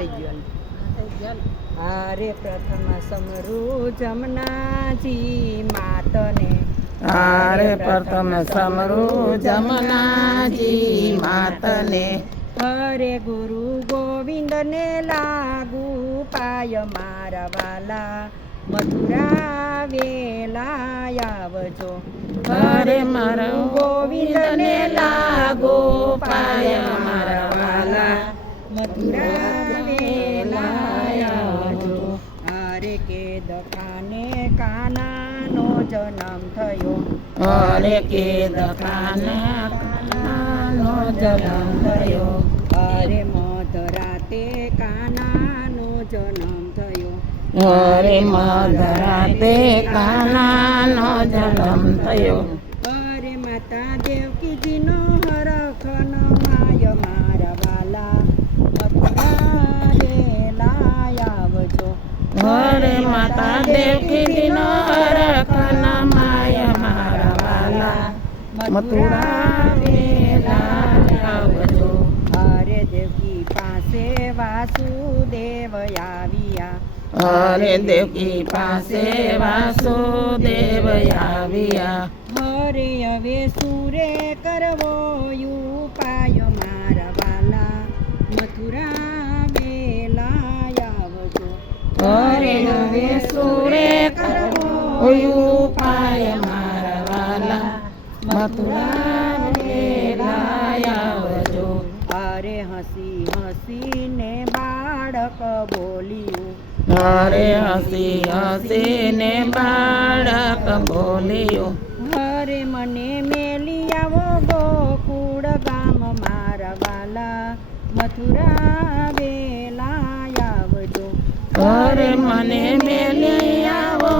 થઈ ગયું હારે પ્રથમ સમરૂ જમનાજી માતને હારે પ્રથમ સમરૂ જમનાજી માતને હરે ગુરુ ગોવિંદને લાગુ પાય મારા વાલા મથુરા વેલા આવજો હરે મારા ગોવિંદને લાગો પાય મારા વાલા મથુરા વેલા આવજો હરે કેદ કાને કાનાનો જન્મ થયો હરે કેદ કાનાનો જન્મ થયો હરે મધરાતે કાનાનો જન્મ થયો હરે મધરાતે કાનાનો જન્મ થયો હરે માતા દેવકીજીનો હરખન માય મારા વાલા મથુરા વેલા આવજો હરે માતા દેવકીનો હરખન માય મારા વાલા મથુરા વેલા આવજો હરે દેવકી પાસે વાસુદેવ આવ્યા હરે દેવકી પાસે વાસુદેવ આવ્યા હરે હવે સુરે કરવો ઉપાય મારા વાલા મથુરા વેલા આવજો હરે હવે સુરે કરવો ઉપાય મારા વાલા મથુરા વેલા આવજો હરે હસી હસીને બાળક બોલ્યું હરે હસી હસીને બાળક બોલ્યું હરે મને મેલી આવો ગોકુળ ગામ મારા વાલા મથુરા વેલા આવજો હરે મને મેલી આવો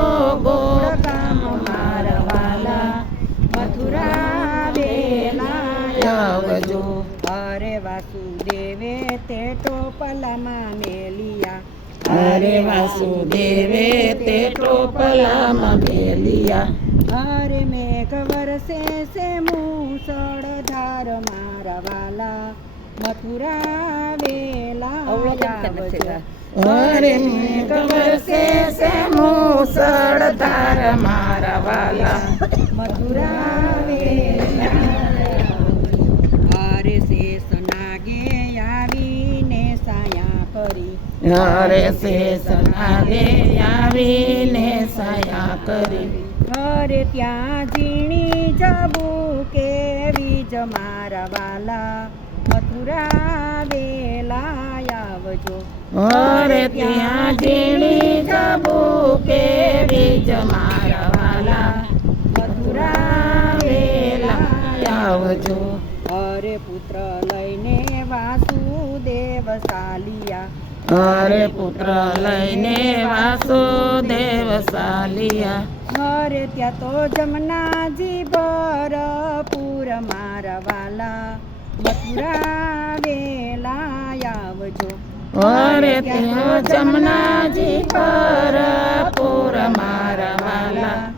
ગોળ ગામ મારા વાલા મથુરા વેલા આવજો હરે વાસુદેવે તે ટોપલામાં મેલિયા હરે વાસુદેવે તે ટોપલામાં મેલિયા હરે મેઘ વરસે છે મૂસળધાર મારા વાલા મથુરા વેલા આવજો હરે મેઘ વરસે છે મૂસળધાર મારા વાલા મથુરા વેલા હરે શેષ નાગે આવીને સાયા કરી હરે શેષ નાગે આવીને સાયા કરી હરે ત્યાં ઝીણી જબુ કેવી જ મારા વાલા મથુરા વેલા આવજો હરે ત્યાં ઝીણી જબુ કેવી જ મારા વાલા મથુરા વેલા આવજો હરે પુત્ર લઈને વાસુદેવ સાલિયા હરે પુત્ર લઈને વાસુદેવ સાલિયા હરે ત્યાં તો જમનાજી ભરપૂર મારા વાલા મથુરા વેલા આવજો હરે ત્યાં જમનાજી ભરપૂર મારા વાલા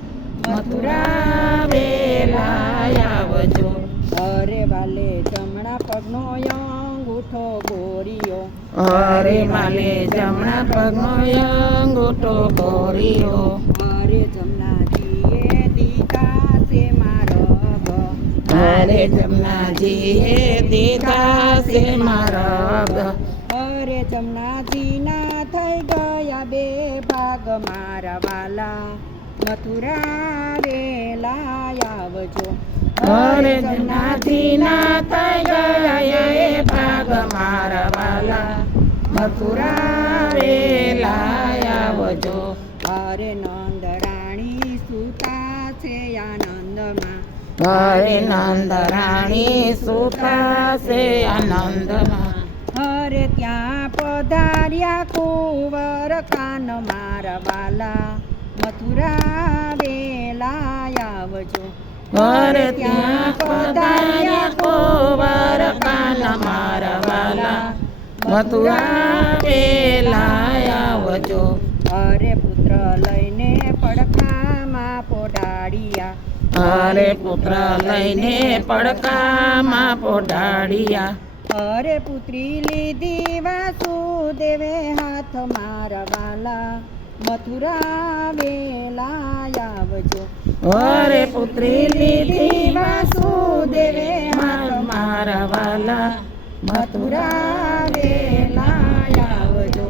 મથુરા વેલા આવજો હરે વાલે જમણા પગનો અંગૂઠો બોરિયો હરે માલે જમણા પગનો અંગૂઠો બોરિયો હરે જમનાજીએ દીધા છે મારગ હરે જમનાજીએ દીધા છે મારગ હરે જમનાજીના થઈ ગયા બે ભાગ મારા વાલા મથુરા વેલા આવજો હરે જમનાજીના થઈ ગયા એ ભાગ મારા વાલા મથુરા વેલા આવજો હરે નંદ રાણી સુતા છે આનંદમાં હરે નંદ રાણી સુતા છે આનંદમાં હરે ત્યાં પધાર્યા કુંવર કાન મારા વાલા મથુરા વેલા આવજો હરે ત્યાં પધાર્યા કુંવર કાન મારા વાલા મથુરા વેલા આવજો હરે પુત્ર લઈને પડખામાં પોડાડિયા હરે પુત્ર લઈને પડકામાં પોઢાડિયા હરે પુત્રી લીધી વાસુદેવ વાસુદેવે હાથ મારા વાલા મથુરા વેલા આવજો. અરે પુત્રી લીધી વાસુદેવે હાથ મારા વાલા મથુરા વેલા આવજો.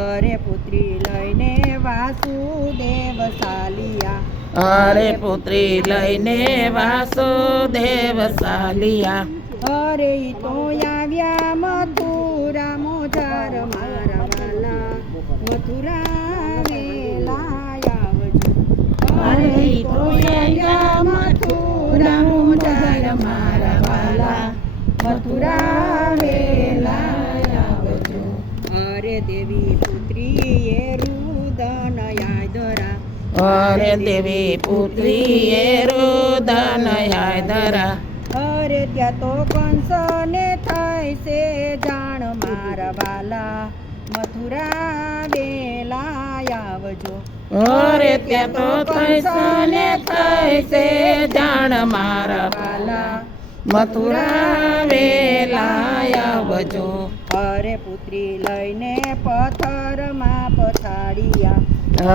અરે પુત્રી લઈને વાસુદેવ ચાલ્યા. અરે પુત્રી લઈને વાસુદેવ ચાલ્યા. અરે ઈ તો આવ્યા મથુરા મોજાર મારા વાલા મથુરા વેલા આવજો. અરે ઈ તો આવ્યા મથુરા મોજાર મારા વાલા મથુરા વેલા આવજો. અરે દેવી પુત્રી એ રુદન યાદરા. અરે દેવી પુત્રી એ રુદન યાદરા. અરે ત્યાં તો કંસને થાય છે જાણ મારા વાલા મથુરા વેલા આવજો. અરે ત્યાં તો કંસને થાય છે જાણ મારા વાલા મથુરા વેલા આવજો. અરે પુત્રી લઈને પથ્થરમાં પછાડ્યા.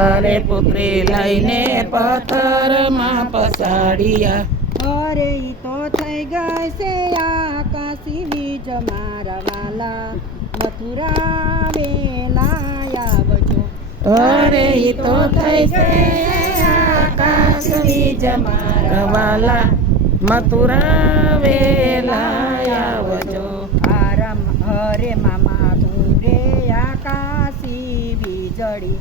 અરે પુત્રી લઈને પથ્થરમાં પછાડ્યા. અરે ઈ તો થઈ ગઈ છે આકાશી વીજ મારા વાલા મથુરા વેલા આવજો. અરે ઈ તો થઈ છે આકાશ વીજ મારા વાલા મથુરા વેલા આવજો. હરે મામા ઘૂરે આકાશી વીજળી.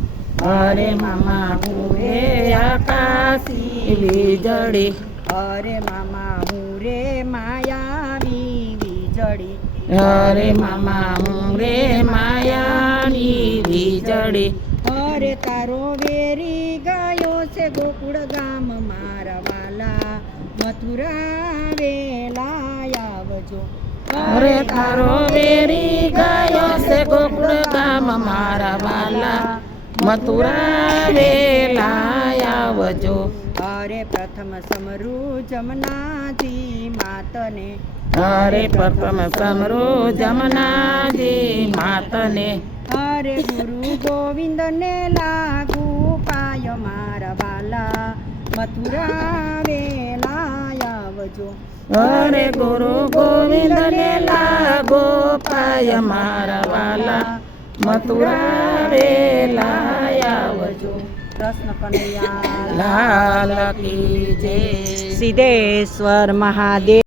અરે મામા હું રે આકાશી વીજળી. અરે મામા હું રે માયાવી વીજળી. અરે મામા હું રે માયાની વીજળી. અરે તારો વેરી ગયો છે ગોકુળ ગામ મારા વાલા મથુરા વેલા આવજો. અરે તારો વેરી ગયો છે ગોકુળ ગામ મારા વાલા મથુરા વેલા આવજો. અરે પ્રથમ સમરૂ જમનાજી માતને. અરે પ્રથમ સમરો જમનાજી માતને. અરે ગુરુ ગોવિંદને લાગુ પાય મારા વાલા મથુરા વેલા આવજો. અરે ગુરુ ગોવિંદને લાગો પાય મારા વાલા મથુરા વેલા આવજો. કૃષ્ણ કનૈયા લાલ કી જય. સિદ્ધેશ્વર મહાદેવ.